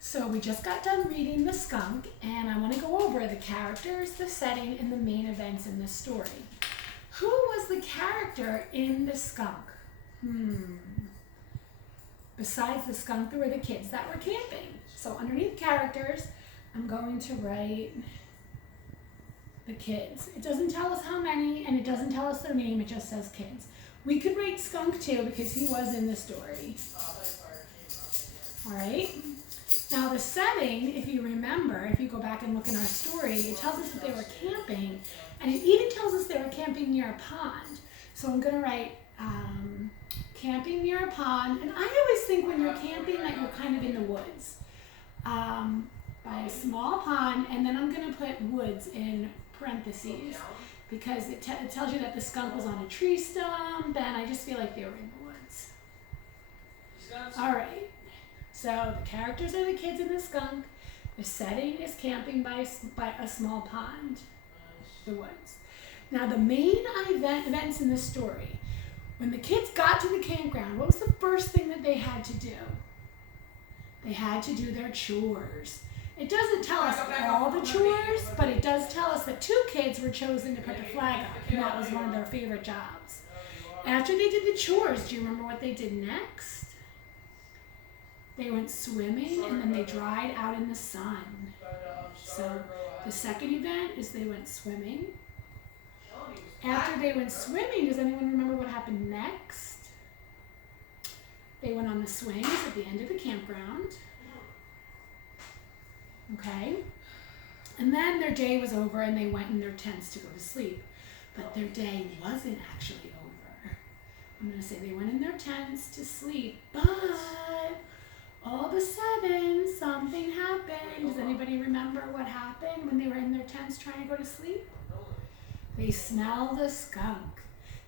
So we just got done reading The Skunk, and I want to go over the characters, the setting, and the main events in this story. Who was the character in The Skunk? Besides the skunk, there were the kids that were camping. So underneath characters, I'm going to write the kids. It doesn't tell us how many, and it doesn't tell us their name, it just says kids. We could write Skunk too, because he was in the story. All right? Now the setting, if you remember, if you go back and look in our story, it tells us that they were camping, and it even tells us they were camping near a pond. So I'm going to write camping near a pond, and I always think when you're camping that you're kind of in the woods. By a small pond, and then I'm going to put woods in parentheses because it tells you that the skunk was on a tree stump, and I just feel like they were in the woods. All right. So the characters are the kids and the skunk. The setting is camping by a small pond, the woods. Now the main events in the story. When the kids got to the campground, what was the first thing that they had to do? They had to do their chores. It doesn't tell us all the chores, but it does tell us that 2 kids were chosen to put the flag up, and that was one of their favorite jobs. After they did the chores, do you remember what they did next? They went swimming, and then they dried out in the sun. So the second event is they went swimming. After they went swimming, does anyone remember what happened next? They went on the swings at the end of the campground. Okay? And then their day was over and they went in their tents to go to sleep. But their day wasn't actually over. I'm going to say they went in their tents to sleep, but all of a sudden something happened. Does anybody remember what happened when they were in their tents trying to go to sleep? They smelled a skunk.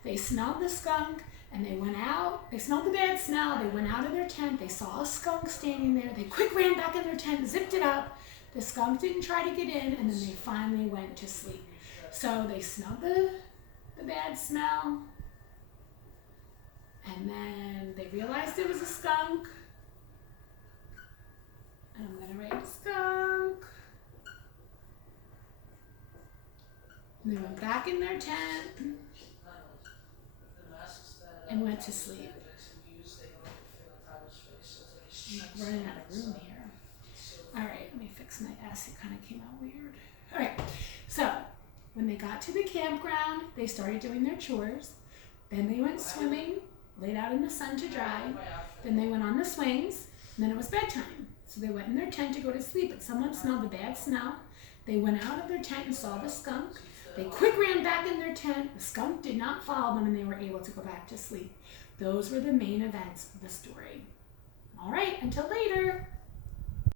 They smelled the skunk and they went out. They smelled the bad smell. They went out of their tent. They saw a skunk standing there. They quick ran back in their tent, zipped it up. The skunk didn't try to get in, and then they finally went to sleep. So they smelled the bad smell, and then they realized it was a skunk. And I'm going to write skunk. And they went back in their tent and went to sleep. I'm like running out of room here. All right, let me fix my S. It kind of came out weird. All right, so when they got to the campground, they started doing their chores. Then they went swimming, laid out in the sun to dry. Then they went on the swings, and then it was bedtime. So they went in their tent to go to sleep, but someone smelled the bad smell. They went out of their tent and saw the skunk. They quick ran back in their tent. The skunk did not follow them, and they were able to go back to sleep. Those were the main events of the story. All right, until later.